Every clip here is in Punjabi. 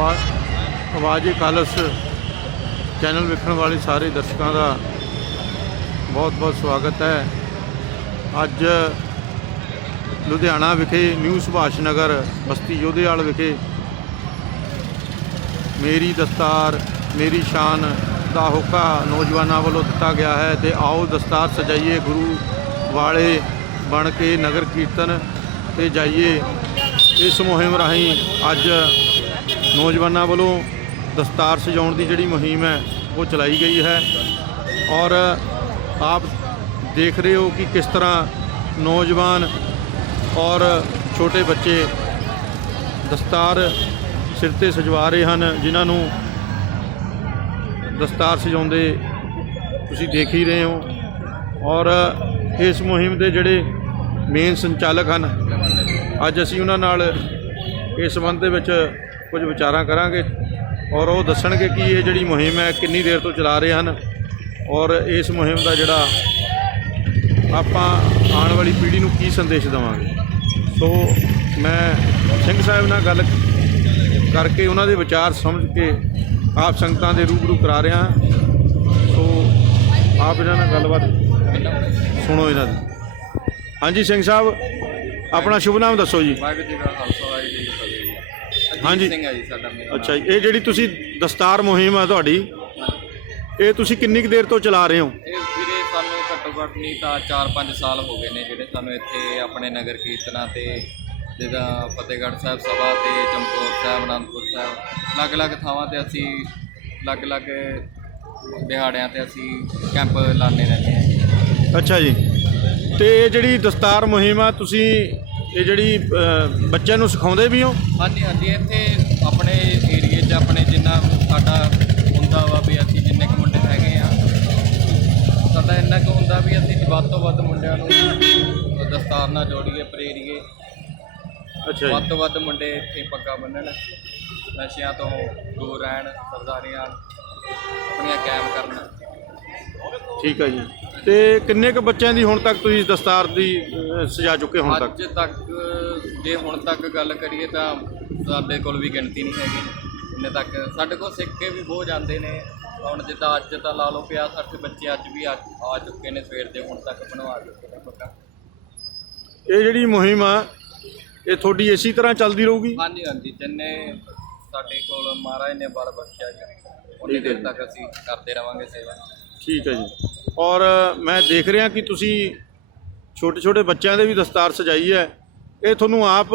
ਆਵਾਜ਼ ਕਾਲਸ ਚੈਨਲ ਵੇਖਣ ਵਾਲੇ ਸਾਰੇ ਦਰਸ਼ਕਾਂ ਦਾ ਬਹੁਤ ਬਹੁਤ ਸਵਾਗਤ ਹੈ। ਅੱਜ ਲੁਧਿਆਣਾ ਵਿਖੇ ਨਿਊ ਸੁਭਾਸ਼ ਨਗਰ, ਬਸਤੀ ਯੋਧੇਵਾਲ ਵਿਖੇ ਮੇਰੀ ਦਸਤਾਰ, ਮੇਰੀ ਸ਼ਾਨ ਦਾ ਹੋਕਾ ਨੌਜਵਾਨਾਂ ਵੱਲੋਂ ਦਿੱਤਾ ਗਿਆ ਹੈ ਤੇ ਆਓ ਦਸਤਾਰ ਸਜਾਈਏ, ਗੁਰੂ ਵਾਲੇ ਬਣ ਕੇ ਨਗਰ ਕੀਰਤਨ ਤੇ ਜਾਈਏ। ਇਸ ਮੁਹਿੰਮ ਰਾਹੀਂ ਅੱਜ ਨੌਜਵਾਨਾਂ ਵੱਲੋਂ ਦਸਤਾਰ ਸਜਾਉਣ ਦੀ ਜਿਹੜੀ ਮੁਹਿੰਮ ਹੈ, ਉਹ ਚਲਾਈ ਗਈ ਹੈ। ਔਰ ਆਪ ਦੇਖ ਰਹੇ ਹੋ ਕਿ ਕਿਸ ਤਰ੍ਹਾਂ ਨੌਜਵਾਨ ਔਰ ਛੋਟੇ ਬੱਚੇ ਦਸਤਾਰ ਸਿਰ ਤੇ ਸਜਵਾ ਰਹੇ ਹਨ, ਜਿਨ੍ਹਾਂ ਨੂੰ ਦਸਤਾਰ ਸਜਾਉਂਦੇ ਤੁਸੀਂ ਦੇਖ ਹੀ ਰਹੇ ਹੋ। ਔਰ ਇਸ ਮੁਹਿੰਮ ਦੇ ਜਿਹੜੇ ਮੇਨ ਸੰਚਾਲਕ ਹਨ, ਅੱਜ ਅਸੀਂ ਉਹਨਾਂ ਨਾਲ ਇਸ ਸੰਬੰਧ ਦੇ ਵਿੱਚ ਕੁਝ ਵਿਚਾਰਾਂ ਕਰਾਂਗੇ ਔਰ ਉਹ ਦੱਸਣਗੇ ਕਿ ਇਹ ਜਿਹੜੀ ਮੁਹਿੰਮ ਹੈ ਕਿੰਨੀ ਦੇਰ ਤੋਂ ਚਲਾ ਰਹੇ ਹਨ ਔਰ ਇਸ ਮੁਹਿੰਮ ਦਾ ਜਿਹੜਾ ਆਪਾਂ ਆਉਣ ਵਾਲੀ ਪੀੜ੍ਹੀ ਨੂੰ ਕੀ ਸੰਦੇਸ਼ ਦੇਵਾਂਗੇ। ਸੋ ਮੈਂ ਸਿੰਘ ਸਾਹਿਬ ਨਾਲ ਗੱਲ ਕਰਕੇ ਉਹਨਾਂ ਦੇ ਵਿਚਾਰ ਸਮਝ ਕੇ ਆਪ ਸੰਗਤਾਂ ਦੇ ਰੂਬਰੂ ਕਰਾ ਰਿਹਾ ਸੋ ਆਪ ਇਹਨਾਂ ਨਾਲ ਗੱਲਬਾਤ ਸੁਣੋ ਇਹਨਾਂ ਦੀ। ਹਾਂਜੀ, ਸਿੰਘ ਸਾਹਿਬ, ਆਪਣਾ ਸ਼ੁਭ ਨਾਮ ਦੱਸੋ ਜੀ। ਵਾਹਿਗੁਰੂ ਜੀ ਕਾ ਖਾਲਸਾ, ਵਾਹਿਗੁਰੂ ਜੀ ਹਾਂਜੀ। ਸਿੰਘ ਹੈ ਜੀ ਸਾਡਾ ਮੇਰਾ ਅੱਛਾ ਜੀ ਇਹ ਜਿਹੜੀ ਤੁਸੀਂ ਦਸਤਾਰ ਮੁਹਿੰਮ ਆ ਤੁਹਾਡੀ ਇਹ ਤੁਸੀਂ ਕਿੰਨੀ ਕੁ ਦੇਰ ਤੋਂ ਚਲਾ ਰਹੇ ਹੋ। ਇਹ ਵੀਰੇ ਸਾਨੂੰ ਘੱਟੋ ਘੱਟ ਨਹੀਂ ਤਾਂ 4-5 ਸਾਲ ਹੋ ਗਏ ਨੇ ਜਿਹੜੇ ਸਾਨੂੰ ਇੱਥੇ ਆਪਣੇ ਨਗਰ ਕੀਰਤਨਾਂ ਤੇ ਜਿੱਦਾਂ ਫਤਿਹਗੜ੍ਹ ਸਾਹਿਬ ਸਭਾ ਤੇ ਚਮਕੌਰ ਸਾਹਿਬ ਅਨੰਦਪੁਰ ਸਾਹਿਬ ਅਲੱਗ-ਅਲੱਗ ਥਾਵਾਂ ਤੇ ਅਸੀਂ ਅਲੱਗ-ਅਲੱਗ ਦਿਹਾੜਿਆਂ ਤੇ ਅਸੀਂ ਕੈਂਪ ਲਾਣੇ ਰਹਿੰਦੇ ਹਾਂ ਅੱਛਾ ਜੀ ਤੇ ਇਹ ਜਿਹੜੀ ਦਸਤਾਰ ਮੁਹਿੰਮ ਆ ਤੁਸੀਂ ਇਹ ਜਿਹੜੀ ਅ, ਬੱਚਿਆਂ ਨੂੰ ਸਿਖਾਉਂਦੇ ਵੀ ਹੋ? ਹਾਂਜੀ ਹਾਂਜੀ ਇੱਥੇ ਆਪਣੇ ਏਰੀਏ 'ਚ ਆਪਣੇ ਜਿੰਨਾ ਸਾਡਾ ਹੁੰਦਾ ਵਾ ਵੀ ਅਸੀਂ ਜਿੰਨੇ ਕੁ ਮੁੰਡੇ ਹੈਗੇ ਆ ਸਾਡਾ ਇੰਨਾ ਕੁ ਹੁੰਦਾ ਵੀ ਅਸੀਂ ਵੱਧ ਤੋਂ ਵੱਧ ਮੁੰਡਿਆਂ ਨੂੰ ਦਸਤਾਰ ਨਾਲ ਜੋੜੀਏ ਪ੍ਰੇਰੀਏ। ਅੱਛਾ ਵੱਧ ਜੀ ਤੋਂ ਵੱਧ ਮੁੰਡੇ ਇੱਥੇ ਪੱਗਾ ਬੰਨਣ ਨਸ਼ਿਆਂ ਤੋਂ ਦੂਰ ਰਹਿਣ ਸਰਦਾਰੀਆਂ ਆਪਣੀਆਂ ਕਾਇਮ ਕਰਨ। ਠੀਕ ਹੈ ਜੀ। ਤੇ ਕਿੰਨੇ ਕੁ ਬੱਚਿਆਂ ਦੀ ਹੁਣ ਤੱਕ ਤੁਸੀਂ ਦਸਤਾਰ ਦੀ ਸਜਾ ਚੁੱਕੇ ਹੁਣ ਤੱਕ? ਅੱਜ ਤੱਕ ਜੇ ਹੁਣ ਤੱਕ ਗੱਲ ਕਰੀਏ ਤਾਂ ਸਾਡੇ ਕੋਲ ਵੀ ਗਿਣਤੀ ਨਹੀਂ ਹੈਗੀ। ਇੰਨੇ ਤੱਕ ਸਾਡੇ ਕੋਲ ਸਿੱਕੇ ਵੀ ਬਹੁਤ ਜਾਂਦੇ ਨੇ। ਹੁਣ ਜਿੱਦਾਂ ਅੱਜ ਤਾਂ ਲਾ ਲਓ ਪਿਆ ਸਾਡੇ ਬੱਚੇ ਅੱਜ ਵੀ ਆ ਆ ਚੁੱਕੇ ਨੇ ਸਵੇਰ ਦੇ ਹੁਣ ਤੱਕ ਬਣਵਾ ਚੁੱਕੇ ਨੇ ਪੱਕਾ ਇਹ ਜਿਹੜੀ ਮੁਹਿੰਮ ਆ ਇਹ ਤੁਹਾਡੀ ਇਸੇ ਤਰ੍ਹਾਂ ਚੱਲਦੀ ਰਹੂਗੀ? ਹਾਂਜੀ ਹਾਂਜੀ। ਜਿੰਨੇ ਸਾਡੇ ਕੋਲ ਮਹਾਰਾਜ ਨੇ ਬਲ ਬਖਸ਼ਿਆ ਜੀ ਉਨੀ ਠੀਕ ਹੈ ਦੇਰ ਜੀ। ਤੱਕ ਅਸੀਂ ਕਰਦੇ ਰਵਾਂਗੇ ਸੇਵਾ। ਠੀਕ ਹੈ ਜੀ। ਔਰ ਮੈਂ ਦੇਖ ਰਿਹਾ ਕਿ ਤੁਸੀਂ ਛੋਟੇ ਛੋਟੇ ਬੱਚਿਆਂ ਦੇ ਵੀ ਦਸਤਾਰ ਸਜਾਈ ਹੈ। ਇਹ ਤੁਹਾਨੂੰ ਆਪ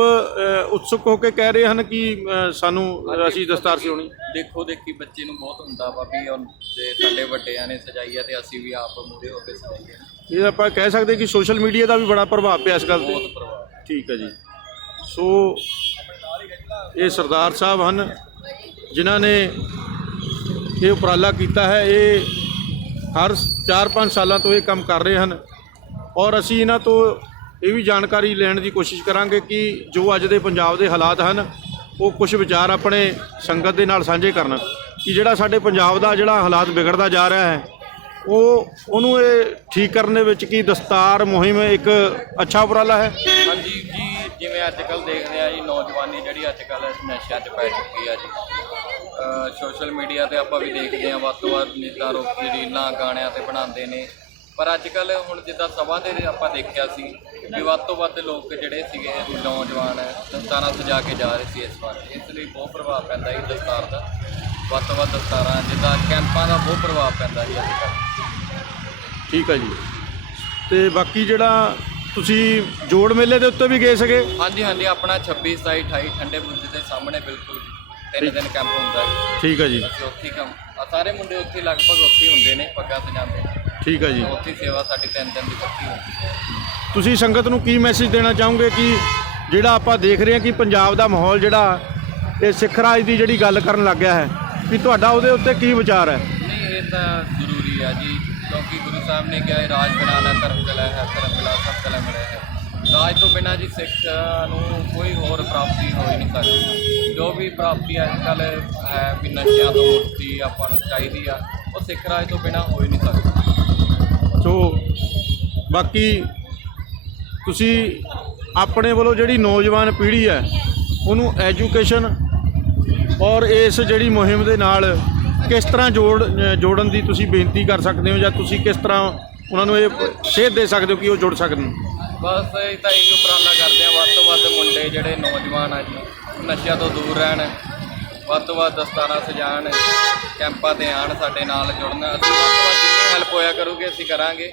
ਉਤਸੁਕ ਹੋ ਕੇ ਕਹਿ ਰਹੇ ਹਨ ਕਿ ਸਾਨੂੰ ਅਸੀਂ ਦਸਤਾਰ ਸਜਾਉਣੀ ਦੇਖੋ ਦੇਖੀ ਬੱਚੇ ਨੂੰ ਬਹੁਤ ਹੁੰਦਾ ਵਾ ਵੀ ਉਹ ਜੇ ਸਾਡੇ ਵੱਡਿਆਂ ਨੇ ਸਜਾਈ ਆ ਤੇ ਅਸੀਂ ਵੀ ਆਪ ਮੂਰੇ ਹੋ ਕੇ ਸਜਾਈਏ। ਇਹ ਆਪਾਂ ਕਹਿ ਸਕਦੇ ਕਿ ਸੋਸ਼ਲ ਮੀਡੀਆ ਦਾ ਵੀ ਬੜਾ ਪ੍ਰਭਾਵ ਪਿਆ ਇਸ ਗੱਲ ਤੇ। ਬਹੁਤ ਪ੍ਰਭਾਵ। ਠੀਕ ਹੈ ਜੀ। ਸੋ ਇਹ ਸਰਦਾਰ ਸਾਹਿਬ ਹਨ ਜਿਨ੍ਹਾਂ ਨੇ ਇਹ ਉਪਰਾਲਾ ਕੀਤਾ ਹੈ। ਇਹ ਹਰ 4-5 ਸਾਲਾਂ ਤੋਂ ਇਹ ਕੰਮ ਕਰ ਰਹੇ ਹਨ ਔਰ ਅਸੀਂ ਇਹਨਾਂ ਤੋਂ ਇਹ ਵੀ ਜਾਣਕਾਰੀ ਲੈਣ ਦੀ ਕੋਸ਼ਿਸ਼ ਕਰਾਂਗੇ ਕਿ ਜੋ ਅੱਜ ਦੇ ਪੰਜਾਬ ਦੇ ਹਾਲਾਤ ਹਨ, ਉਹ ਕੁਝ ਵਿਚਾਰ ਆਪਣੇ ਸੰਗਤ ਦੇ ਨਾਲ ਸਾਂਝੇ ਕਰਨ ਕਿ ਜਿਹੜਾ ਸਾਡੇ ਪੰਜਾਬ ਦਾ ਜਿਹੜਾ ਹਾਲਾਤ ਵਿਗੜਦਾ ਜਾ ਰਿਹਾ ਹੈ, ਉਹ ਉਹਨੂੰ ਇਹ ਠੀਕ ਕਰਨ ਦੇ ਵਿੱਚ ਕੀ ਦਸਤਾਰ ਮੁਹਿੰਮ ਇੱਕ ਅੱਛਾ ਉਪਰਾਲਾ ਹੈ? ਹਾਂਜੀ ਜੀ, ਜਿਵੇਂ ਅੱਜ ਕੱਲ ਦੇਖਦੇ ਆ ਜੀ, ਨੌਜਵਾਨੀ ਜਿਹੜੀ ਅੱਜ ਕੱਲ ਨਸ਼ਿਆਂ 'ਚ ਪੈ ਚੁੱਕੀ ਆ ਜੀ। ਸੋਸ਼ਲ ਮੀਡੀਆ ਤੇ ਆਪਾਂ ਵੀ ਦੇਖਦੇ ਆ ਵੱਧ ਤੋਂ ਵੱਧ ਨੇਤਾ ਰੋਕੀ ਰੀਲਾਂ ਗਾਣਿਆਂ ਤੇ ਬਣਾਉਂਦੇ ਨੇ। ਪਰ ਅੱਜ ਕੱਲ ਹੁਣ ਜਿੱਦਾਂ ਸਭਾ ਦੇ ਆਪਾਂ ਦੇਖਿਆ ਸੀ ਕਿ ਵੱਧ ਤੋਂ ਵੱਧ ਲੋਕ ਜਿਹੜੇ ਸੀਗੇ ਨੌਜਵਾਨ ਦਸਤਾਰਾਂ ਸਜਾ ਕੇ ਜਾ ਰਹੇ ਸੀ ਇਸ ਵਾਰ। ਇਸ ਲਈ ਬਹੁਤ ਪ੍ਰਭਾਵ ਪੈਂਦਾ ਜੀ ਦਸਤਾਰ ਦਾ। ਵੱਧ ਤੋਂ ਵੱਧ ਦਸਤਾਰਾਂ ਜਿੱਦਾਂ ਕੈਂਪਾਂ ਦਾ ਬਹੁਤ ਪ੍ਰਭਾਵ ਪੈਂਦਾ ਜੀ ਅੱਜ ਕੱਲ੍ਹ ਠੀਕ ਹੈ ਜੀ। ਤੇ ਬਾਕੀ ਜਿਹੜਾ ਤੁਸੀਂ ਜੋੜ ਮੇਲੇ ਦੇ ਉੱਤੇ ਵੀ ਗਏ ਸਕੇ ਹਾਂਜੀ ਹਾਂਜੀ ਆਪਣਾ 26 27 28 ਠੰਡੇ ਬੁਰਜ ਦੇ ਸਾਹਮਣੇ ਬਿਲਕੁਲ ਤਿੰਨ ਦਿਨ ਕੈਂਪ ਹੁੰਦਾ ਹੈ। ਠੀਕ ਹੈ ਜੀ। ਅਸੀਂ ਉੱਥੇ ਹੀ ਕੰਮ ਆ ਸਾਰੇ ਮੁੰਡੇ ਉੱਥੇ ਲਗਭਗ ਉੱਥੇ ਹੀ ਹੁੰਦੇ ਨੇ ਪੱਗਾਂ ਸਜਾਉਂਦੇ ਨੇ। ਠੀਕ ਹੈ ਜੀ। ਉੱਥੇ ਹੀ ਸੇਵਾ ਸਾਡੀ ਤਿੰਨ ਦਿਨ ਦੀ ਇਕੱਠੀ ਹੁੰਦੀ ਹੈ। ਤੁਸੀਂ ਸੰਗਤ ਨੂੰ ਕੀ ਮੈਸੇਜ ਦੇਣਾ ਚਾਹੋਗੇ ਕਿ ਜਿਹੜਾ ਆਪਾਂ ਦੇਖ ਰਹੇ ਹਾਂ ਕਿ ਪੰਜਾਬ ਦਾ ਮਾਹੌਲ ਜਿਹੜਾ ਇਹ ਸਿੱਖ ਰਾਜ ਦੀ ਜਿਹੜੀ ਗੱਲ ਕਰਨ ਲੱਗ ਗਿਆ ਹੈ ਕਿ ਤੁਹਾਡਾ ਉਹਦੇ ਉੱਤੇ ਕੀ ਵਿਚਾਰ ਹੈ? ਨਹੀਂ ਇਹ ਤਾਂ ਜ਼ਰੂਰੀ ਆ ਜੀ। ਕਿਉਂਕਿ ਗੁਰੂ ਸਾਹਿਬ ਨੇ ਕਿਹਾ ਹੈ ਰਾਜ ਬਣਾਣਾ ਧਰਮ ਕਲਾ ਹੈ ਧਰਮ ਕਲਾ ਸਭ ਕਲਾ ਮਿਲੇ ਹੈ। ਰਾਜ ਤੋਂ ਬਿਨਾਂ ਜੀ ਸਿੱਖ ਨੂੰ ਕੋਈ ਹੋਰ ਪ੍ਰਾਪਤੀ ਹੋ ਹੀ ਨਹੀਂ ਸਕਦੀ ਜੋ। ਵੀ ਪ੍ਰਾਪਤੀ ਅੱਜ ਕੱਲ ਹੈ ਵੀ ਨਸ਼ਿਆਂ ਤੋਂ ਮੁਕਤੀ ਆਪਾਂ ਨੂੰ ਚਾਹੀਦੀ ਆ, ਉਹ ਸਿੱਖ ਰਾਜ ਤੋਂ ਬਿਨਾਂ ਹੋ ਹੀ ਨਹੀਂ ਸਕਦੀ ਸੋ, ਬਾਕੀ ਤੁਸੀਂ ਆਪਣੇ ਵੱਲੋਂ ਜਿਹੜੀ ਨੌਜਵਾਨ ਪੀੜ੍ਹੀ ਹੈ, ਉਹਨੂੰ ਐਜੂਕੇਸ਼ਨ ਔਰ ਇਸ ਜਿਹੜੀ ਮੁਹਿੰਮ ਦੇ ਨਾਲ ਕਿਸ ਤਰ੍ਹਾਂ ਜੋੜ ਜੋੜਨ ਦੀ ਤੁਸੀਂ ਬੇਨਤੀ ਕਰ ਸਕਦੇ ਹੋ ਜਾਂ ਤੁਸੀਂ ਕਿਸ ਤਰ੍ਹਾਂ ਉਹਨਾਂ ਨੂੰ ਇਹ ਸੇਧ ਦੇ ਸਕਦੇ ਹੋ ਕਿ ਉਹ ਜੁੜ ਸਕਣ? ਬਸ ਇਹ ਤਾਂ ਇਹੀ ਉਪਰਾਲਾ ਕਰਦੇ ਆ ਵੱਧ ਤੋਂ ਵੱਧ ਮੁੰਡੇ ਜਿਹੜੇ ਨੌਜਵਾਨ ਆ ਜੀ, ਨਸ਼ਿਆਂ ਤੋਂ ਦੂਰ ਰਹਿਣ, ਵੱਧ ਤੋਂ ਵੱਧ ਦਸਤਾਰਾਂ ਸਜਾਣ, ਕੈਂਪਾਂ ਤੇ ਆਣ ਸਾਡੇ ਨਾਲ ਜੁੜਨ। ਅਸੀਂ ਵੱਧ ਤੋਂ ਵੱਧ ਜਿੰਨੀ ਹੈਲਪ ਹੋਇਆ ਕਰੂਗੇ, ਅਸੀਂ ਕਰਾਂਗੇ।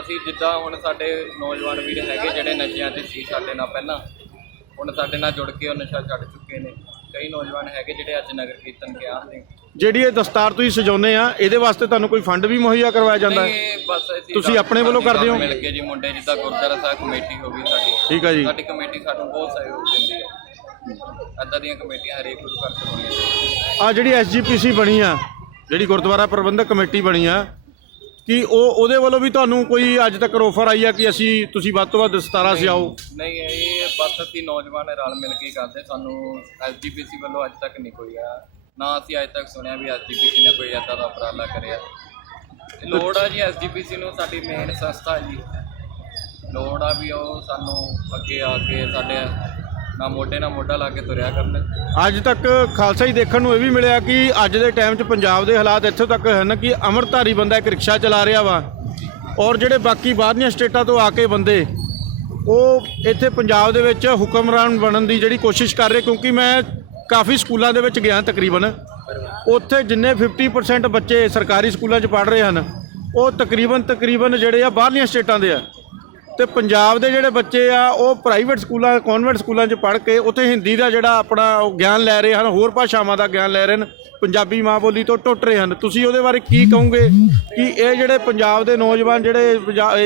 ਅਸੀਂ ਜਿੱਦਾਂ ਹੁਣ ਸਾਡੇ ਨੌਜਵਾਨ ਵੀਰ ਹੈਗੇ ਜਿਹੜੇ ਨਸ਼ਿਆਂ 'ਚ ਸੀ ਸਾਡੇ ਨਾਲ ਪਹਿਲਾਂ, ਹੁਣ ਸਾਡੇ ਨਾਲ ਜੁੜ ਕੇ ਉਹ ਨਸ਼ਾ ਛੱਡ ਚੁੱਕੇ ਨੇ। ਕਈ ਨੌਜਵਾਨ ਹੈਗੇ ਜਿਹੜੇ ਅੱਜ ਨਗਰ ਕੀਰਤਨ ਕੇ ਆਉਂਦੇ ਜਿਹੜੀ ਇਹ ਦਸਤਾਰ ਤੁਸੀਂ ਸਜਾਉਂਦੇ ਆ ਇਹਦੇ ਵਾਸਤੇ ਤੁਹਾਨੂੰ ਕੋਈ ਫੰਡ ਵੀ ਮੁਹੱਈਆ ਕਰਵਾਇਆ ਜਾਂਦਾ ਹੈ? ਇਹ ਬਸ ਅਸੀਂ ਤੁਸੀਂ ਆਪਣੇ ਵੱਲੋਂ ਕਰਦੇ ਹੋ? ਮਿਲ ਕੇ ਜੀ ਮੁੰਡੇ ਜਿੱਦਾਂ ਗੁਰਦੁਆਰਾ ਸਾਹਿਬ ਕਮੇਟੀ ਹੋ ਗਈ ਸਾਡੀ। ਠੀਕ ਹੈ ਜੀ। ਸਾਡੀ ਕਮੇਟੀ ਸਾਨੂੰ ਬਹੁਤ ਸਹਿਯੋਗ ਦਿੰਦੀ ਹੈ ਅੱਦਾਂ ਦੀਆਂ ਕਮੇਟੀਆਂ ਹਰੇਕ ਗੁਰੂ ਘਰ ਚਾਹੀਦੀਆਂ ਆ ਜਿਹੜੀ ਐਸਜੀਪੀਸੀ ਬਣੀ ਆ ਜਿਹੜੀ ਗੁਰਦੁਆਰਾ ਪ੍ਰਬੰਧਕ ਕਮੇਟੀ ਬਣੀ ਆ ਕਿ ਉਹ ਉਹਦੇ ਵੱਲੋਂ ਵੀ ਤੁਹਾਨੂੰ ਕੋਈ ਅੱਜ ਤੱਕ ਆਫਰ ਆਈ ਆ ਕਿ ਅਸੀਂ ਤੁਸੀਂ ਵੱਧ ਤੋਂ ਵੱਧ ਦਸਤਾਰਾ ਸਜਾਓ? ਨਹੀਂ ਇਹ ਬਸ ਅਸੀਂ ਨੌਜਵਾਨ ਰਲ ਮਿਲ ਕੇ ਕਰਦੇ ਸਾਨੂੰ ਐਸਜੀਪੀਸੀ ਵੱਲੋਂ ਅੱਜ ਤੱਕ ਨਹੀਂ ਕੋਈ ਆ। ਨਾ ਅਸੀਂ ਅੱਜ ਤੱਕ ਸੁਣਿਆ ਵੀ ਐਸਜੀਪੀਸੀ ਨੇ ਕੋਈ ਏਦਾਂ ਦਾ ਉਪਰਾਲਾ ਕਰਿਆ। ਲੋੜ ਆ ਜੀ ਐਸਜੀਪੀਸੀ ਨੂੰ ਸਾਡੀ ਮੇਨ ਸੰਸਥਾ ਜੀ। ਲੋੜ ਆ ਵੀ ਉਹ ਸਾਨੂੰ ਅੱਗੇ ਆ ਕੇ ਸਾਡੇ ਨਾ ਮੋਢੇ ਨਾਲ ਮੋਢਾ ਲਾ ਕੇ ਤੁਰਿਆ ਕਰਨ। ਅੱਜ ਤੱਕ ਖਾਲਸਾ ਹੀ ਦੇਖਣ ਨੂੰ ਇਹ ਵੀ ਮਿਲਿਆ ਕਿ ਅੱਜ ਦੇ ਟਾਈਮ 'ਚ ਪੰਜਾਬ ਦੇ ਹਾਲਾਤ ਇੱਥੋਂ ਤੱਕ ਹਨ ਕਿ ਅਮਰਧਾਰੀ ਬੰਦਾ ਇੱਕ ਰਿਕਸ਼ਾ ਚਲਾ ਰਿਹਾ ਵਾ ਔਰ ਜਿਹੜੇ ਬਾਕੀ ਬਾਹਰਲੀਆਂ ਸਟੇਟਾਂ ਤੋਂ ਆ ਕੇ ਬੰਦੇ, ਉਹ ਇੱਥੇ ਪੰਜਾਬ ਦੇ ਵਿੱਚ ਹੁਕਮਰਾਨ ਬਣਨ ਦੀ ਜਿਹੜੀ ਕੋਸ਼ਿਸ਼ ਕਰ ਰਹੇ ਕਿਉਂਕਿ ਮੈਂ ਕਾਫੀ ਸਕੂਲਾਂ ਦੇ ਵਿੱਚ ਗਿਆ ਤਕਰੀਬਨ। ਉੱਥੇ ਜਿੰਨੇ 50% ਬੱਚੇ ਸਰਕਾਰੀ ਸਕੂਲਾਂ 'ਚ ਪੜ੍ਹ ਰਹੇ ਹਨ, ਉਹ ਤਕਰੀਬਨ ਤਕਰੀਬਨ ਜਿਹੜੇ ਆ ਬਾਹਰਲੀਆਂ ਸਟੇਟਾਂ ਦੇ ਆ। ਤੇ ਪੰਜਾਬ ਦੇ ਜਿਹੜੇ ਬੱਚੇ ਆ, ਉਹ ਪ੍ਰਾਈਵੇਟ ਸਕੂਲਾਂ ਕਨਵੈਂਟ ਸਕੂਲਾਂ 'ਚ ਪੜ੍ਹ ਕੇ ਉੱਥੇ ਹਿੰਦੀ ਦਾ ਜਿਹੜਾ ਆਪਣਾ ਉਹ ਗਿਆਨ ਲੈ ਰਹੇ ਹਨ, ਹੋਰ ਭਾਸ਼ਾਵਾਂ ਦਾ ਗਿਆਨ ਲੈ ਰਹੇ ਹਨ। ਪੰਜਾਬੀ ਮਾਂ ਬੋਲੀ ਤੋਂ ਟੁੱਟ ਰਹੇ ਹਨ। ਤੁਸੀਂ ਉਹਦੇ ਬਾਰੇ ਕੀ ਕਹੋਗੇ? ਕਿ ਇਹ ਜਿਹੜੇ ਪੰਜਾਬ ਦੇ ਨੌਜਵਾਨ ਜਿਹੜੇ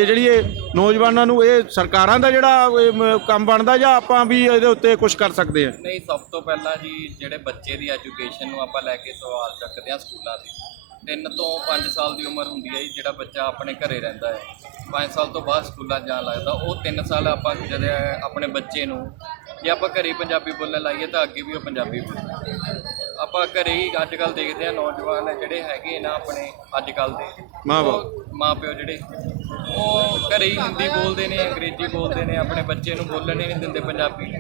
ਜਿਹੜੀ ਇਹ ਨੌਜਵਾਨਾਂ ਨੂੰ ਇਹ ਸਰਕਾਰਾਂ ਦਾ ਜਿਹੜਾ ਕੰਮ ਬਣਦਾ ਜਾਂ ਆਪਾਂ ਵੀ ਇਹਦੇ ਉੱਤੇ ਕੁਝ ਕਰ ਸਕਦੇ ਆ ਨਹੀਂ, ਸਭ ਤੋਂ ਪਹਿਲਾਂ ਜੀ ਜਿਹੜੇ ਬੱਚੇ ਦੀ ਐਜੂਕੇਸ਼ਨ ਨੂੰ ਆਪਾਂ ਲੈ ਕੇ ਸਵਾਲ ਚੱਕਦੇ ਹਾਂ ਸਕੂਲਾਂ ਦੇ। 3 ਤੋਂ 5 ਸਾਲ ਦੀ ਉਮਰ ਹੁੰਦੀ ਹੈ ਜੀ, ਜਿਹੜਾ ਬੱਚਾ ਆਪਣੇ ਘਰੇ ਰਹਿੰਦਾ ਹੈ। 5 ਸਾਲ ਤੋਂ ਬਾਅਦ ਸਕੂਲਾਂ ਜਾਣ ਲੱਗਦਾ। ਉਹ 3 ਸਾਲ ਆਪਾਂ ਜਦੋਂ ਆਪਣੇ ਬੱਚੇ ਨੂੰ, ਜੇ ਆਪਾਂ ਘਰੇ ਪੰਜਾਬੀ ਬੋਲਣ ਲਾਈਏ ਤਾਂ ਅੱਗੇ ਵੀ ਉਹ ਪੰਜਾਬੀ ਬੋਲੇ ਆਪਾਂ ਘਰੇ ਹੀ ਅੱਜ ਕੱਲ ਦੇਖਦੇ ਆ ਨੌਜਵਾਨ ਜਿਹੜੇ ਹੈਗੇ ਨਾ ਆਪਣੇ ਅੱਜ ਕੱਲ ਦੇ ਮਾਂ-ਬਾਪ। ਉਹ ਮਾਪਿਓ ਜਿਹੜੇ ਉਹ ਘਰੇ ਹੀ ਹਿੰਦੀ ਬੋਲਦੇ ਨੇ ਅੰਗਰੇਜ਼ੀ ਬੋਲਦੇ ਨੇ ਆਪਣੇ ਬੱਚੇ ਨੂੰ ਬੋਲਣ ਹੀ ਨਹੀਂ ਦਿੰਦੇ ਪੰਜਾਬੀ।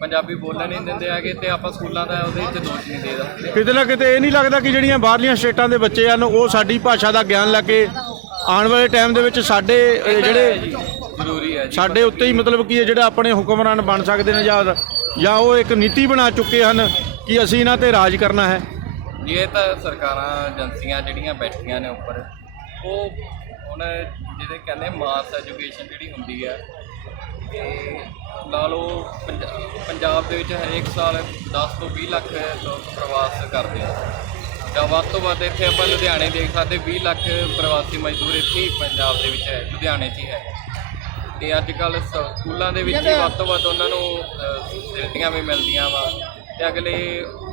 ਪੰਜਾਬੀ ਬੋਲਣ ਨਹੀਂ ਦਿੰਦੇ ਹੈਗੇ ਤੇ ਆਪਾਂ ਸਕੂਲਾਂ ਦਾ ਉਹਦੇ ਵਿੱਚ ਦੋਸ਼ ਨਹੀਂ ਦੇਦਾ ਕਿਤੇ ਨਾ ਕਿਤੇ ਇਹ ਨਹੀਂ ਲੱਗਦਾ ਕਿ ਜਿਹੜੀਆਂ ਬਾਹਰਲੀਆਂ ਸਟੇਟਾਂ ਦੇ ਬੱਚੇ ਹਨ ਉਹ ਸਾਡੀ ਭਾਸ਼ਾ ਦਾ ਗਿਆਨ ਲੈ ਕੇ ਆਉਣ ਵਾਲੇ ਟਾਈਮ ਦੇ ਵਿੱਚ ਸਾਡੇ ਜਿਹੜੇ ਜ਼ਰੂਰੀ ਹੈ ਜੀ। ਸਾਡੇ ਉੱਤੇ ਹੀ ਮਤਲਬ ਕੀ ਹੈ ਜਿਹੜਾ ਆਪਣੇ ਹੁਕਮਰਾਨ ਬਣ ਸਕਦੇ ਨੇ ਜਾਂ ਜਾਂ ਉਹ ਇੱਕ ਨੀਤੀ ਬਣਾ ਚੁੱਕੇ ਹਨ ਕਿ ਅਸੀਂ ਇਹਨਾਂ ਤੇ ਰਾਜ ਕਰਨਾ ਹੈ? ਜੀ ਇਹ ਤਾਂ ਸਰਕਾਰਾਂ ਏਜੰਸੀਆਂ ਜਿਹੜੀਆਂ ਬੈਠੀਆਂ ਨੇ ਉੱਪਰ ਉਹ ਹੁਣ ਜਿਹੜੇ ਕਹਿੰਦੇ ਮਾਸ ਐਜੂਕੇਸ਼ਨ ਜਿਹੜੀ ਹੁੰਦੀ ਹੈ ਇਹ ਲਾ ਲਓ ਪੰਜਾ- ਪੰਜਾਬ ਦੇ ਵਿੱਚ ਹਰੇਕ ਸਾਲ 10 ਤੋਂ 20 ਲੱਖ ਲੋਕ ਪ੍ਰਵਾਸ ਕਰਦੇ ਆ। ਜਾਂ ਵੱਧ ਤੋਂ ਵੱਧ ਇੱਥੇ ਆਪਾਂ ਲੁਧਿਆਣੇ ਦੇਖ ਸਕਦੇ 20 ਲੱਖ ਪ੍ਰਵਾਸੀ ਮਜ਼ਦੂਰ ਇੱਥੇ ਹੀ ਪੰਜਾਬ ਦੇ ਵਿੱਚ ਹੈ ਲੁਧਿਆਣੇ 'ਚ ਹੀ ਹੈ। ਤੇ ਅੱਜ ਕੱਲ ਸਕੂਲਾਂ ਦੇ ਵਿੱਚ ਵੱਧ ਤੋਂ ਵੱਧ ਉਹਨਾਂ ਨੂੰ ਫੈਸਿਲਿਟੀਆਂ ਵੀ ਮਿਲਦੀਆਂ ਵਾ। ਤੇ ਅਗਲੇ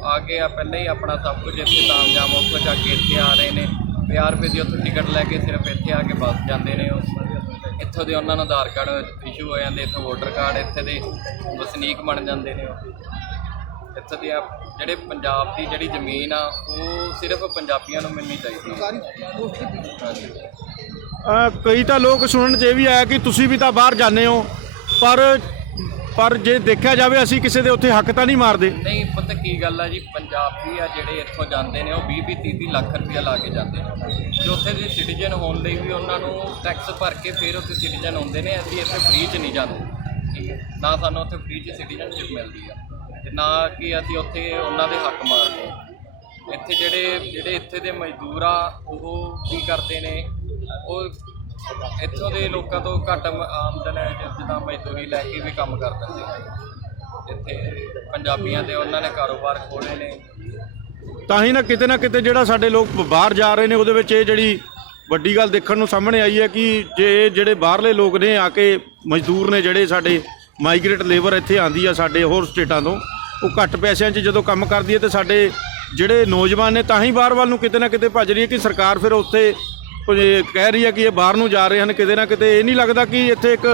ਆ ਕੇ ਆ ਪਹਿਲਾਂ ਹੀ ਆਪਣਾ ਸਭ ਕੁਝ ਇੱਥੇ ਤਾਮਜਾਮ ਉੱਥੋਂ ਜਾ ਕੇ ਇੱਥੇ ਆ ਰਹੇ ਨੇ। 50 ਰੁਪਏ ਦੀ ਉੱਥੋਂ ਟਿਕਟ ਲੈ ਕੇ ਸਿਰਫ ਇੱਥੇ ਆ ਕੇ ਬੱਸ ਜਾਂਦੇ ਨੇ ਉਹ। ਇੱਥੋਂ ਦੇ ਉਹਨਾਂ ਨੂੰ ਆਧਾਰ ਕਾਰਡ ਇਸ਼ੂ ਹੋ ਜਾਂਦੇ ਇੱਥੋਂ ਵੋਟਰ ਕਾਰਡ ਇੱਥੇ ਦੇ ਵਸਨੀਕ ਬਣ ਜਾਂਦੇ ਨੇ ਉਹ। ਇੱਥੇ ਦੇ ਜਿਹੜੇ ਪੰਜਾਬ ਦੀ ਜਿਹੜੀ ਜ਼ਮੀਨ ਆ ਉਹ ਸਿਰਫ ਪੰਜਾਬੀਆਂ ਨੂੰ ਮਿਲਣੀ ਚਾਹੀਦੀ। ਹੈ ਕਈ ਤਾਂ ਲੋਕ ਸੁਣਨ 'ਚ ਇਹ ਵੀ ਆਇਆ ਕਿ ਤੁਸੀਂ ਵੀ ਤਾਂ ਬਾਹਰ ਜਾਂਦੇ ਹੋ ਪਰ ਪਰ ਜੇ ਦੇਖਿਆ ਜਾਵੇ ਅਸੀਂ ਕਿਸੇ ਦੇ ਉੱਥੇ ਹੱਕ ਤਾਂ ਨਹੀਂ ਮਾਰਦੇ। ਨਹੀਂ, ਪਤਾ, ਕੀ ਗੱਲ ਆ ਜੀ? ਪੰਜਾਬੀ ਆ ਜਿਹੜੇ ਇੱਥੋਂ ਜਾਂਦੇ ਨੇ, ਉਹ 20 20 30 30 ਲੱਖ ਰੁਪਇਆ ਲਾ ਕੇ ਜਾਂਦੇ ਨੇ। ਜੋ ਉੱਥੇ ਦੇ ਸਿਟੀਜ਼ਨ ਹੋਣ ਲਈ ਵੀ ਉਹਨਾਂ ਨੂੰ ਟੈਕਸ ਭਰ ਕੇ ਫਿਰ ਉੱਥੇ ਸਿਟੀਜ਼ਨ ਹੁੰਦੇ ਨੇ, ਅਸੀਂ ਇੱਥੇ ਫ੍ਰੀ 'ਚ ਨਹੀਂ ਜਾਂਦੇ। ਠੀਕ ਹੈ। ਨਾ ਸਾਨੂੰ ਉੱਥੇ ਫ੍ਰੀ 'ਚ ਸਿਟੀਜ਼ਨਸ਼ਿਪ ਮਿਲਦੀ ਆ। ਤੇ ਨਾ ਕਿ ਅਸੀਂ ਉੱਥੇ ਉਹਨਾਂ ਦੇ ਹੱਕ ਮਾਰਦੇ ਹਾਂ। ਇੱਥੇ ਜਿਹੜੇ ਜਿਹੜੇ ਇੱਥੇ ਦੇ ਮਜ਼ਦੂਰ ਆ, ਉਹ ਕੀ ਕਰਦੇ ਨੇ? ਉਹ ਇੱਥੋਂ ਦੇ ਲੋਕਾਂ ਤੋਂ ਘੱਟ ਮ- ਆਮਦਨ ਹੈ ਜਿ- ਜਿੱਦਾਂ ਮਜ਼ਦੂਰੀ ਲੈ ਕੇ ਵੀ ਕੰਮ ਕਰ ਦਿੰਦੇ ਨੇ। ਇੱਥੇ ਪੰਜਾਬੀਆਂ ਦੇ ਉਹਨਾਂ ਨੇ ਕਾਰੋਬਾਰ ਖੋਲ੍ਹੇ ਨੇ। ਤਾਂ ਹੀ ਨਾ ਕਿਤੇ ਨਾ ਕਿਤੇ ਜਿਹੜਾ ਸਾਡੇ ਲੋਕ ਬਾਹਰ ਜਾ ਰਹੇ ਨੇ, ਉਹਦੇ ਵਿੱਚ ਇਹ ਜਿਹੜੀ ਵੱਡੀ ਗੱਲ ਦੇਖਣ ਨੂੰ ਸਾਹਮਣੇ ਆਈ ਹੈ ਕਿ ਜੇ ਇਹ ਜਿਹੜੇ ਬਾਹਰਲੇ ਲੋਕ ਨੇ ਆ ਕੇ ਮਜ਼ਦੂਰ ਨੇ ਜਿਹੜੇ ਸਾਡੇ ਮਾਈਗ੍ਰੇਟ ਲੇਬਰ ਇੱਥੇ ਆਂਦੀ ਆ ਸਾਡੇ ਹੋਰ ਸਟੇਟਾਂ ਤੋਂ, ਉਹ ਘੱਟ ਪੈਸਿਆਂ 'ਚ ਜਦੋਂ ਕੰਮ ਕਰਦੀ ਹੈ ਤੇ ਸਾਡੇ ਜਿਹੜੇ ਨੌਜਵਾਨ ਨੇ ਤਾਂ ਹੀ ਬਾਹਰ ਵੱਲ ਨੂੰ ਕਿਤੇ ਨਾ ਕਿਤੇ ਭੱਜ ਰਹੀ ਹੈ ਕਿ ਸਰਕਾਰ ਫਿਰ ਉੱਥੇ ਕਹਿ ਰਹੀ ਹੈ ਕਿ ਇਹ ਬਾਹਰ ਨੂੰ ਜਾ ਰਹੇ ਹਨ ਕਿਤੇ ਨਾ ਕਿਤੇ ਇਹ ਨਹੀਂ ਲੱਗਦਾ ਕਿ ਇੱਥੇ ਇੱਕ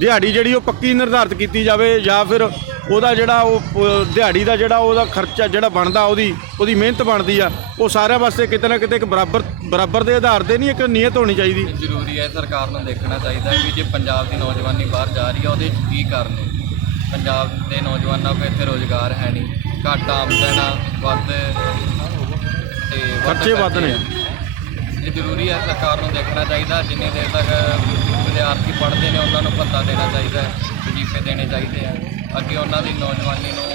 ਦਿਹਾੜੀ ਜਿਹੜੀ ਉਹ ਪੱਕੀ ਨਿਰਧਾਰਿਤ ਕੀਤੀ ਜਾਵੇ ਜਾਂ ਫਿਰ ਉਹਦਾ ਜਿਹੜਾ ਉਹ ਦਿਹਾੜੀ ਦਾ ਜਿਹੜਾ ਉਹਦਾ ਖਰਚਾ ਜਿਹੜਾ ਬਣਦਾ ਉਹਦੀ ਉਹਦੀ ਮਿਹਨਤ ਬਣਦੀ ਆ ਉਹ ਸਾਰਿਆਂ ਵਾਸਤੇ ਕਿਤੇ ਨਾ ਕਿਤੇ ਇੱਕ ਬਰਾਬਰ ਬਰਾਬਰ ਦੇ ਆਧਾਰ ਤੇ ਨਹੀਂ ਇੱਕ ਨੀਅਤ ਹੋਣੀ ਚਾਹੀਦੀ। ਜ਼ਰੂਰੀ ਹੈ ਸਰਕਾਰ ਨੂੰ ਦੇਖਣਾ ਚਾਹੀਦਾ ਵੀ ਜੇ ਪੰਜਾਬ ਦੀ ਨੌਜਵਾਨੀ ਬਾਹਰ ਜਾ ਰਹੀ ਹੈ ਉਹਦੇ ਕੀ ਕਾਰਨ ਹੈ ਪੰਜਾਬ ਦੇ ਨੌਜਵਾਨਾਂ ਕੋਲ ਇੱਥੇ ਰੋਜ਼ਗਾਰ ਹੈ ਨਹੀਂ ਘੱਟ ਆਮਦਨ ਆ ਵੱਧ ਤੇ ਖਰਚੇ ਵੱਧ ਨੇ। ਜ਼ਰੂਰੀ ਹੈ ਸਰਕਾਰ ਨੂੰ ਦੇਖਣਾ ਚਾਹੀਦਾ, ਜਿੰਨੀ ਦੇਰ ਤੱਕ ਵਿਦਿਆਰਥੀ ਪੜ੍ਹਦੇ ਨੇ, ਉਹਨਾਂ ਨੂੰ ਭੱਤਾ ਦੇਣਾ ਚਾਹੀਦਾ ਵਜ਼ੀਫੇ ਦੇਣੇ ਚਾਹੀਦੇ ਆ। ਅੱਗੇ ਉਹਨਾਂ ਦੀ ਨੌਜਵਾਨੀ ਨੂੰ